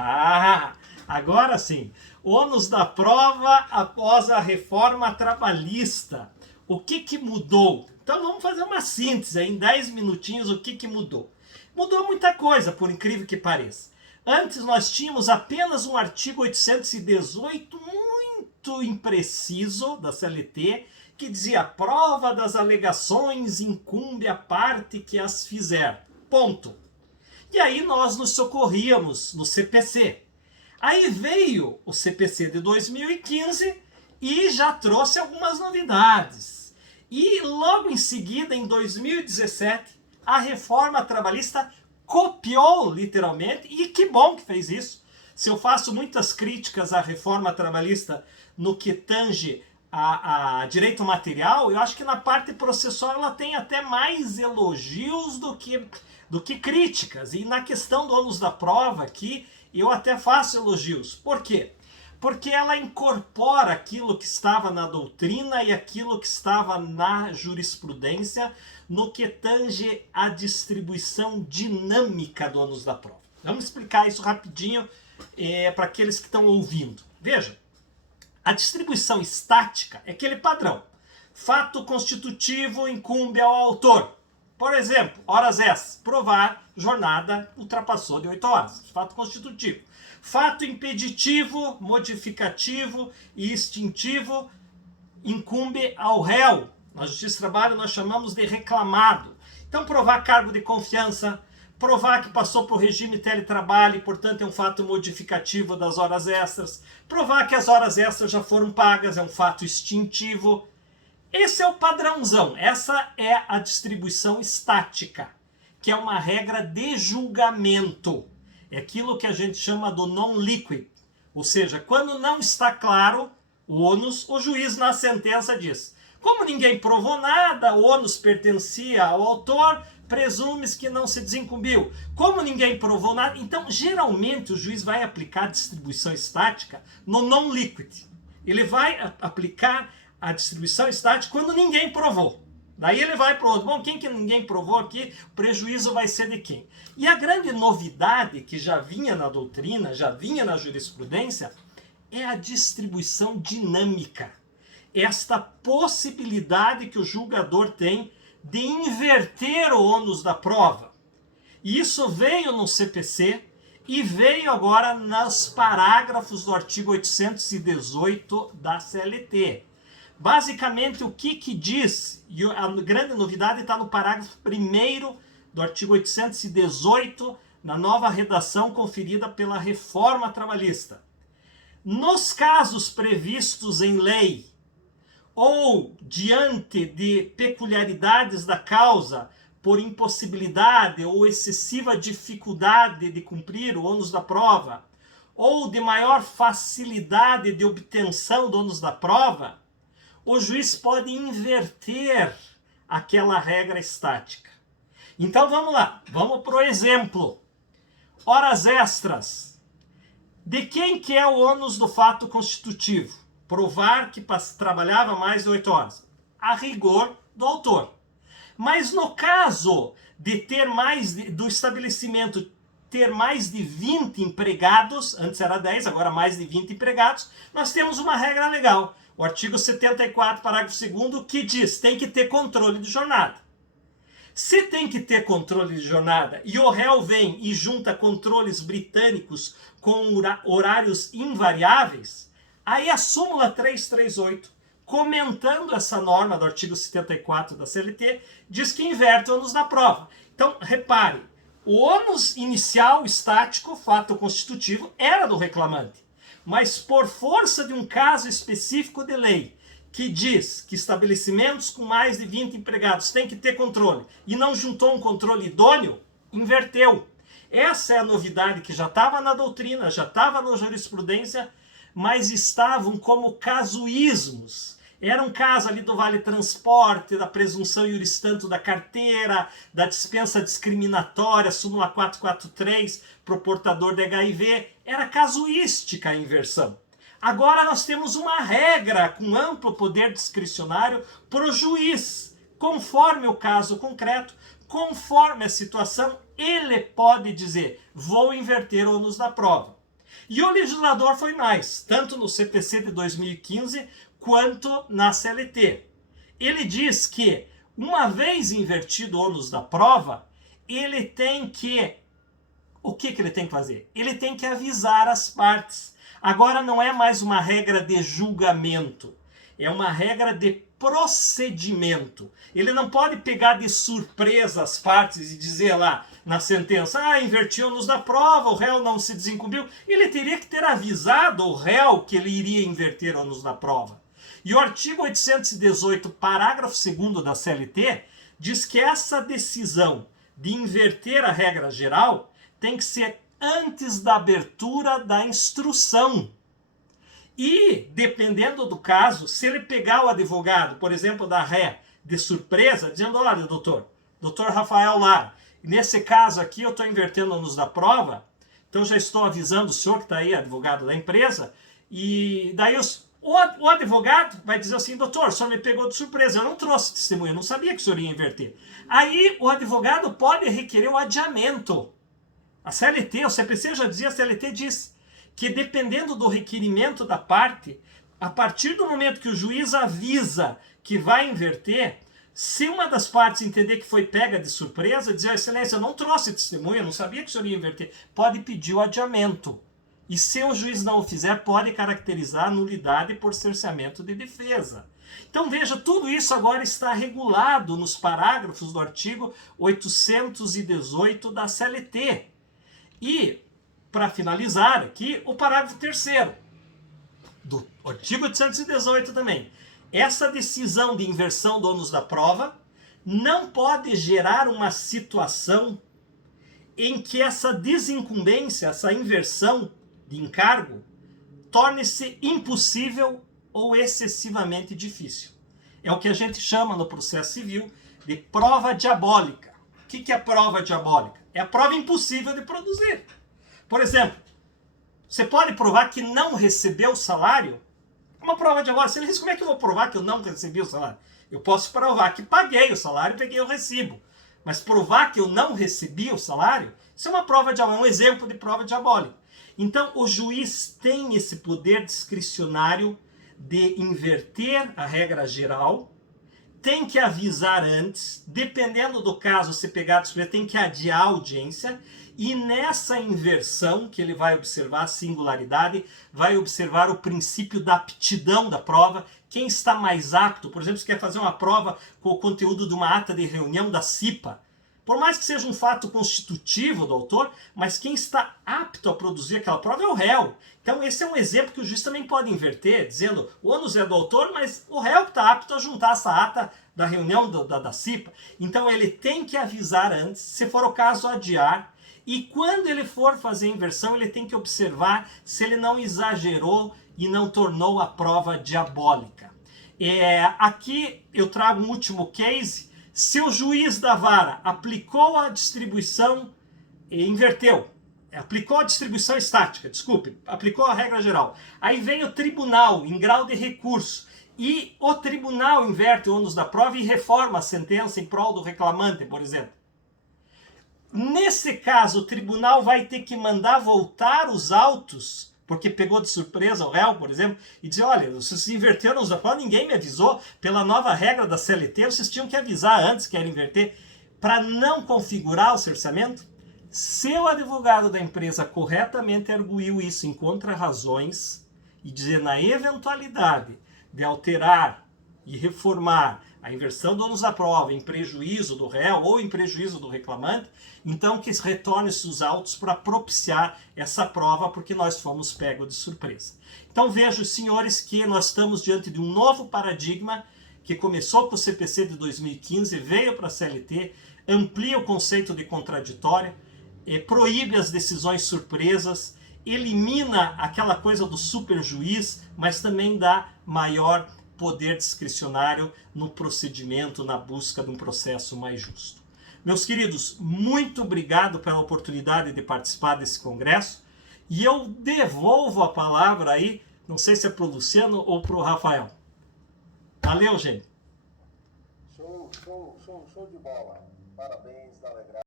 Ah, agora sim. Ônus da prova após a reforma trabalhista. O que mudou? Então vamos fazer uma síntese aí, em 10 minutinhos, o que mudou. Mudou muita coisa, por incrível que pareça. Antes nós tínhamos apenas um artigo 818 muito impreciso da CLT, que dizia: a prova das alegações incumbe a parte que as fizer. Ponto. E aí nós nos socorríamos no CPC. Aí veio o CPC de 2015 e já trouxe algumas novidades. E logo em seguida, em 2017, a reforma trabalhista copiou literalmente, e que bom que fez isso. Se eu faço muitas críticas à reforma trabalhista no que tange a direito material, eu acho que na parte processual ela tem até mais elogios do que críticas. E na questão do ônus da prova aqui, eu até faço elogios. Por quê? Porque ela incorpora aquilo que estava na doutrina e aquilo que estava na jurisprudência no que tange a distribuição dinâmica do ônus da prova. Vamos explicar isso rapidinho para aqueles que estão ouvindo. Veja, a distribuição estática é aquele padrão. Fato constitutivo incumbe ao autor. Por exemplo, horas extras, provar jornada ultrapassou de 8 horas. Fato constitutivo. Fato impeditivo, modificativo e extintivo incumbe ao réu. Na Justiça do Trabalho nós chamamos de reclamado. Então, provar cargo de confiança, provar que passou para o regime teletrabalho e, portanto, é um fato modificativo das horas extras, provar que as horas extras já foram pagas, é um fato extintivo. Esse é o padrãozão, essa é a distribuição estática, que é uma regra de julgamento. É aquilo que a gente chama do non-liquid, ou seja, quando não está claro o ônus, o juiz na sentença diz: como ninguém provou nada, o ônus pertencia ao autor, presume-se que não se desincumbiu. Como ninguém provou nada, então geralmente o juiz vai aplicar a distribuição estática no non-liquid. Ele vai aplicar a distribuição estática quando ninguém provou. Daí ele vai para o outro. Bom, quem que ninguém provou aqui, o prejuízo vai ser de quem? E a grande novidade que já vinha na doutrina, já vinha na jurisprudência, é a distribuição dinâmica. Esta possibilidade que o julgador tem de inverter o ônus da prova. E isso veio no CPC e veio agora nos parágrafos do artigo 818 da CLT. Basicamente, o que diz, e a grande novidade está no parágrafo 1º do artigo 818, na nova redação conferida pela reforma trabalhista. Nos casos previstos em lei, ou diante de peculiaridades da causa, por impossibilidade ou excessiva dificuldade de cumprir o ônus da prova, ou de maior facilidade de obtenção do ônus da prova, o juiz pode inverter aquela regra estática. Então vamos lá, vamos para o exemplo. Horas extras. De quem que é o ônus do fato constitutivo? Provar que trabalhava mais de 8 horas. A rigor do autor. Mas no caso de ter do estabelecimento ter mais de 20 empregados, antes era 10, agora mais de 20 empregados, nós temos uma regra legal. O artigo 74, parágrafo 2º, que diz: tem que ter controle de jornada. Se tem que ter controle de jornada e o réu vem e junta controles britânicos com horários invariáveis, aí a súmula 338, comentando essa norma do artigo 74 da CLT, diz que inverte o ônus da prova. Então, repare, o ônus inicial estático, fato constitutivo, era do reclamante. Mas por força de um caso específico de lei, que diz que estabelecimentos com mais de 20 empregados têm que ter controle, e não juntou um controle idôneo, inverteu. Essa é a novidade que já estava na doutrina, já estava na jurisprudência, mas estavam como casuísmos. Era um caso ali do Vale Transporte, da presunção iuris tanto da carteira, da dispensa discriminatória, súmula 443, pro portador de HIV. Era casuística a inversão. Agora nós temos uma regra com amplo poder discricionário para o juiz. Conforme o caso concreto, conforme a situação, ele pode dizer: vou inverter o ônus da prova. E o legislador foi mais, tanto no CPC de 2015 quanto na CLT. Ele diz que, uma vez invertido o ônus da prova, ele tem que... O que ele tem que fazer? Ele tem que avisar as partes. Agora não é mais uma regra de julgamento, é uma regra de procedimento. Ele não pode pegar de surpresa as partes e dizer lá na sentença, invertiu o ônus da prova, o réu não se desincumbiu. Ele teria que ter avisado o réu que ele iria inverter o ônus da prova. E o artigo 818, parágrafo 2º da CLT, diz que essa decisão de inverter a regra geral tem que ser antes da abertura da instrução. E, dependendo do caso, se ele pegar o advogado, por exemplo, da ré, de surpresa, dizendo, olha, doutor Rafael Lara, nesse caso aqui eu estou invertendo o ônus da prova, então já estou avisando o senhor que está aí, advogado da empresa, e daí o advogado vai dizer assim, doutor, o senhor me pegou de surpresa, eu não trouxe testemunha, eu não sabia que o senhor ia inverter. Aí o advogado pode requerer o adiamento. A CLT, o CPC já dizia, a CLT diz que dependendo do requerimento da parte, a partir do momento que o juiz avisa que vai inverter, se uma das partes entender que foi pega de surpresa, dizer, excelência, eu não trouxe testemunha, eu não sabia que o senhor ia inverter, pode pedir o adiamento. E se o juiz não o fizer, pode caracterizar a nulidade por cerceamento de defesa. Então veja, tudo isso agora está regulado nos parágrafos do artigo 818 da CLT. E, para finalizar aqui, o parágrafo 3º do artigo 818 também. Essa decisão de inversão do ônus da prova não pode gerar uma situação em que essa desincumbência, essa inversão de encargo, torne-se impossível ou excessivamente difícil. É o que a gente chama no processo civil de prova diabólica. O que é prova diabólica? É a prova impossível de produzir. Por exemplo, você pode provar que não recebeu o salário? Uma prova diabólica. Você diz, como é que eu vou provar que eu não recebi o salário? Eu posso provar que paguei o salário e peguei o recibo. Mas provar que eu não recebi o salário, isso é uma prova diabólica, é um exemplo de prova diabólica. Então, o juiz tem esse poder discricionário de inverter a regra geral, tem que avisar antes, dependendo do caso, se pegar de surpresa, tem que adiar a audiência, e nessa inversão, que ele vai observar a singularidade, vai observar o princípio da aptidão da prova, quem está mais apto, por exemplo, se quer fazer uma prova com o conteúdo de uma ata de reunião da CIPA, por mais que seja um fato constitutivo do autor, mas quem está apto a produzir aquela prova é o réu. Então esse é um exemplo que o juiz também pode inverter, dizendo o ônus é do autor, mas o réu que está apto a juntar essa ata da reunião da CIPA. Então ele tem que avisar antes, se for o caso adiar, e quando ele for fazer a inversão, ele tem que observar se ele não exagerou e não tornou a prova diabólica. Aqui eu trago um último case. Se o juiz da vara aplicou a distribuição, inverteu, aplicou a distribuição estática, desculpe, aplicou a regra geral. Aí vem o tribunal em grau de recurso e o tribunal inverte o ônus da prova e reforma a sentença em prol do reclamante, por exemplo. Nesse caso, o tribunal vai ter que mandar voltar os autos, porque pegou de surpresa o réu, por exemplo, e dizer, olha, vocês se inverteram o ônus da prova, ninguém me avisou, pela nova regra da CLT, vocês tinham que avisar antes que era inverter, para não configurar o cerceamento. Se o advogado da empresa corretamente arguiu isso em contra-razões, e dizer, na eventualidade de alterar e reformar a inversão do ônus da prova em prejuízo do réu ou em prejuízo do reclamante, então que retorne-se os autos para propiciar essa prova, porque nós fomos pegos de surpresa. Então vejam, senhores, que nós estamos diante de um novo paradigma que começou com o CPC de 2015, veio para a CLT, amplia o conceito de contraditório, proíbe as decisões surpresas, elimina aquela coisa do superjuiz, mas também dá maior poder discricionário no procedimento, na busca de um processo mais justo. Meus queridos, muito obrigado pela oportunidade de participar desse congresso e eu devolvo a palavra aí, não sei se é para o Luciano ou para o Rafael. Valeu, gente. Show de bola. Parabéns.